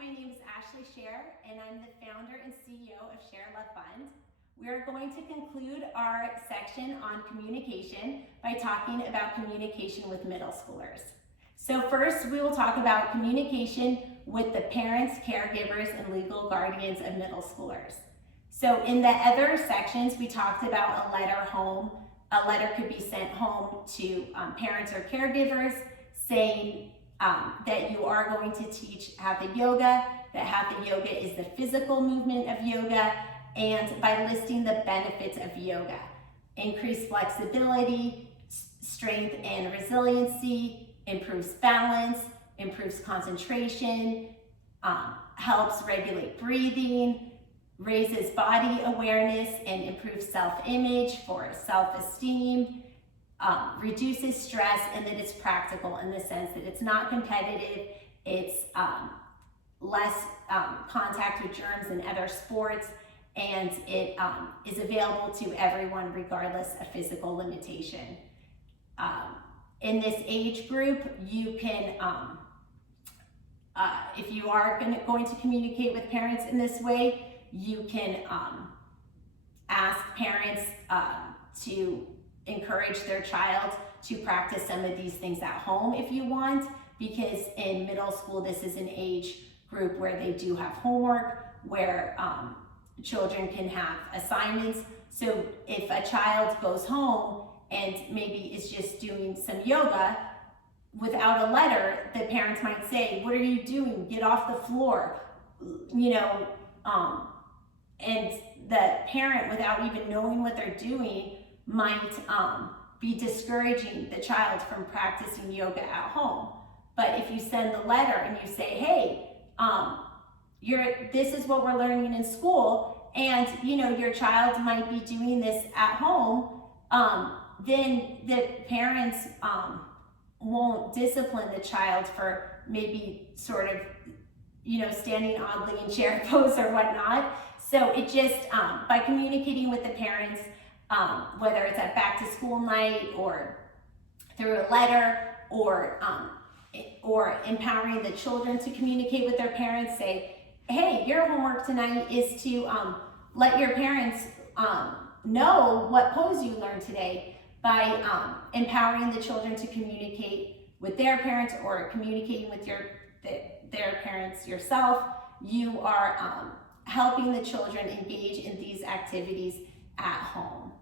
my name is Ashley Scher, and I'm the founder and CEO of ShareLove.Fund. We are going to conclude our section on communication by talking about communication with middle schoolers. So first, we will talk about communication with the parents, caregivers, and legal guardians of middle schoolers. So in the other sections, we talked about a letter home. A letter could be sent home to parents or caregivers saying that you are going to teach Hatha Yoga, that Hatha Yoga is the physical movement of yoga, and by listing the benefits of yoga. Increased flexibility, strength and resiliency, improves balance, improves concentration, helps regulate breathing, raises body awareness and improves self-image for self-esteem, reduces stress, and that it's practical in the sense that it's not competitive, it's less contact with germs than other sports, and it is available to everyone regardless of physical limitation. In this age group, you can, if you are going to communicate with parents in this way, you can ask parents to encourage their child to practice some of these things at home if you want, because in middle school, this is an age group where they do have homework, where children can have assignments. So if a child goes home and maybe is just doing some yoga without a letter, the parents might say, "What are you doing? Get off the floor." You know, and the parent, without even knowing what they're doing, might be discouraging the child from practicing yoga at home. But if you send the letter and you say, "Hey, this is what we're learning in school, and you know your child might be doing this at home," then the parents won't discipline the child for maybe sort of, you know, standing oddly in chair pose or whatnot. So it just, by communicating with the parents, whether it's at back to school night or through a letter, or empowering the children to communicate with their parents, say, "Hey, your homework tonight is to let your parents know what pose you learned today," by empowering the children to communicate with their parents or communicating with their parents yourself. You are helping the children engage in these activities at home.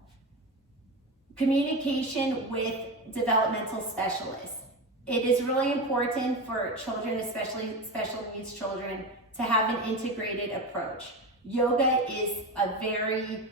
Communication with developmental specialists. It is really important for children, especially special needs children, to have an integrated approach. Yoga is a very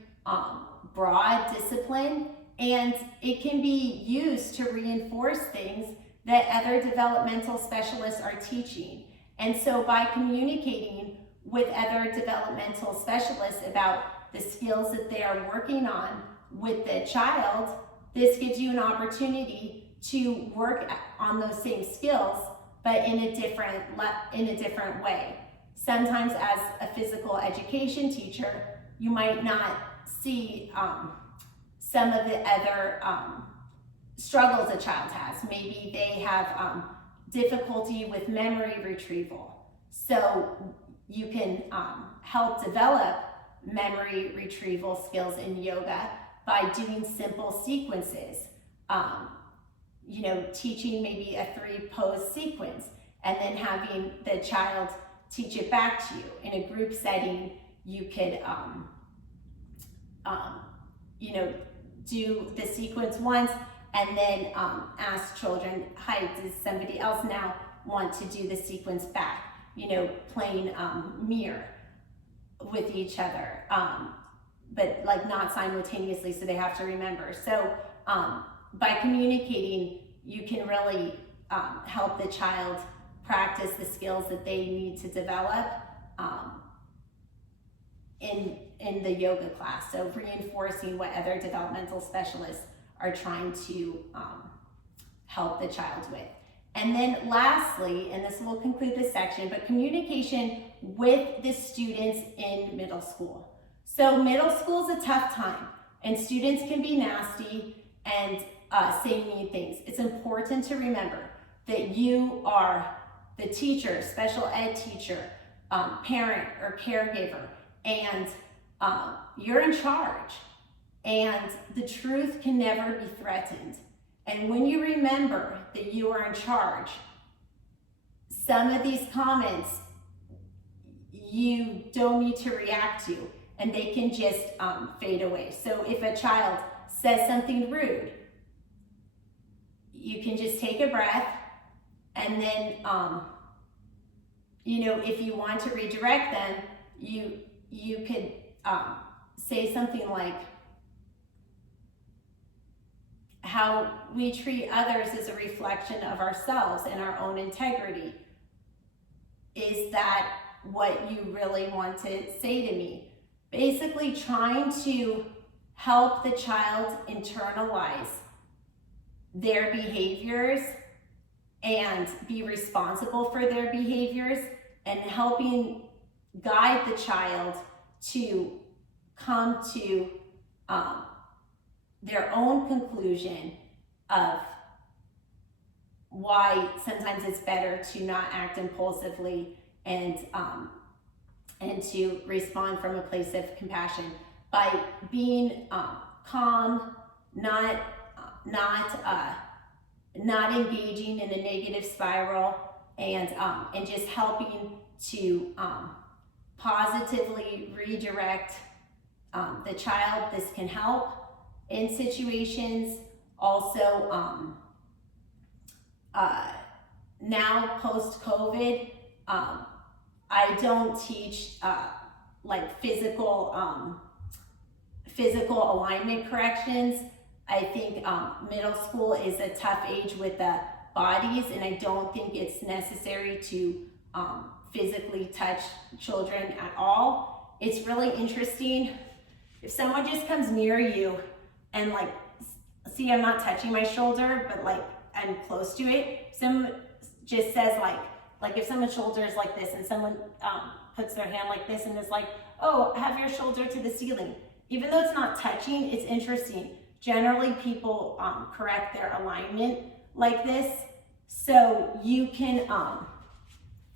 broad discipline, and it can be used to reinforce things that other developmental specialists are teaching. And so by communicating with other developmental specialists about the skills that they are working on with the child, this gives you an opportunity to work on those same skills, but in a different way. Sometimes as a physical education teacher, you might not see some of the other struggles a child has. Maybe they have difficulty with memory retrieval. So you can help develop memory retrieval skills in yoga by doing simple sequences. You know, teaching maybe a 3-pose sequence and then having the child teach it back to you. In a group setting, you could, you know, do the sequence once and then ask children, "Hi, does somebody else now want to do the sequence back?" You know, playing mirror with each other, but like not simultaneously, so they have to remember. So by communicating, you can really help the child practice the skills that they need to develop in the yoga class. So reinforcing what other developmental specialists are trying to help the child with. And then lastly, and this will conclude this section, but communication with the students in middle school. So middle school is a tough time, and students can be nasty and say mean things. It's important to remember that you are the teacher, special ed teacher, parent or caregiver, and you're in charge, and the truth can never be threatened. And when you remember that you are in charge, some of these comments you don't need to react to, and they can just fade away. So if a child says something rude, you can just take a breath, and then, if you want to redirect them, you could say something like, how we treat others is a reflection of ourselves and our own integrity. Is that what you really want to say to me? Basically trying to help the child internalize their behaviors and be responsible for their behaviors, and helping guide the child to come to their own conclusion of why sometimes it's better to not act impulsively and to respond from a place of compassion by being calm, not engaging in a negative spiral, and just helping to positively redirect the child. This can help in situations. Also, now post-COVID, I don't teach like physical alignment corrections. I think middle school is a tough age with the bodies, and I don't think it's necessary to physically touch children at all. It's really interesting if someone just comes near you and like, see, I'm not touching my shoulder, but like I'm close to it. Someone just says like if someone's shoulder is like this and someone puts their hand like this and is like, oh, have your shoulder to the ceiling. Even though it's not touching, it's interesting. Generally, people correct their alignment like this. So you can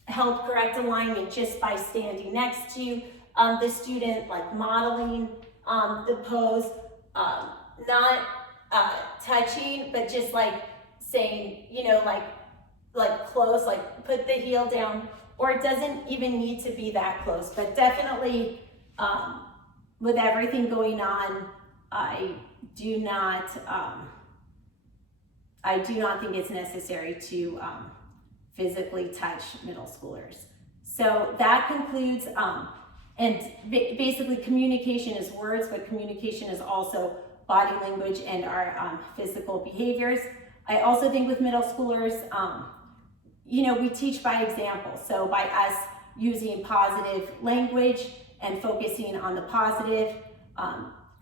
help correct alignment just by standing next to the student, like modeling the pose, not touching, but just like saying, like close, like put the heel down, or it doesn't even need to be that close, but definitely with everything going on, I do not think it's necessary to physically touch middle schoolers. So that concludes, and basically communication is words, but communication is also body language and our physical behaviors. I also think with middle schoolers, we teach by example. So by us using positive language and focusing on the positive,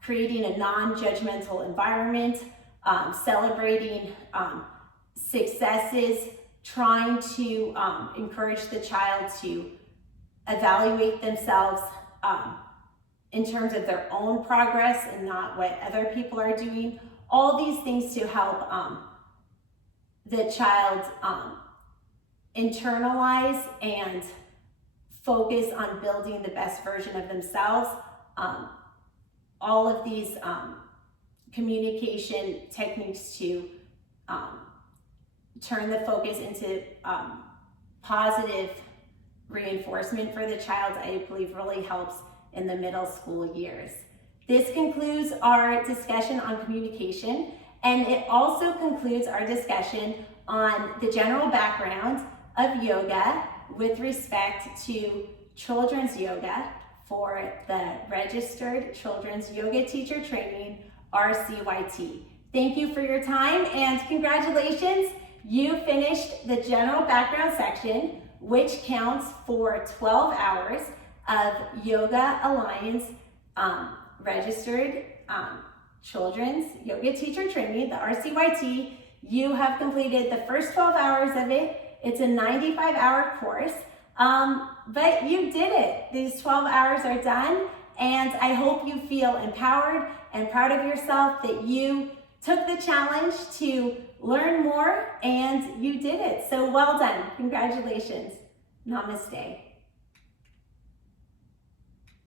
creating a non-judgmental environment, celebrating successes, trying to encourage the child to evaluate themselves in terms of their own progress and not what other people are doing. All these things to help the child internalize and focus on building the best version of themselves. All of these communication techniques to turn the focus into positive reinforcement for the child, I believe really helps in the middle school years. This concludes our discussion on communication, and it also concludes our discussion on the general background of yoga with respect to children's yoga for the Registered Children's Yoga Teacher Training, RCYT. Thank you for your time, and congratulations. You finished the general background section, which counts for 12 hours of Yoga Alliance Registered Children's Yoga Teacher Training, the RCYT. You have completed the first 12 hours of it. It's a 95-hour course, but you did it. These 12 hours are done, and I hope you feel empowered and proud of yourself that you took the challenge to learn more and you did it. So well done. Congratulations. Namaste.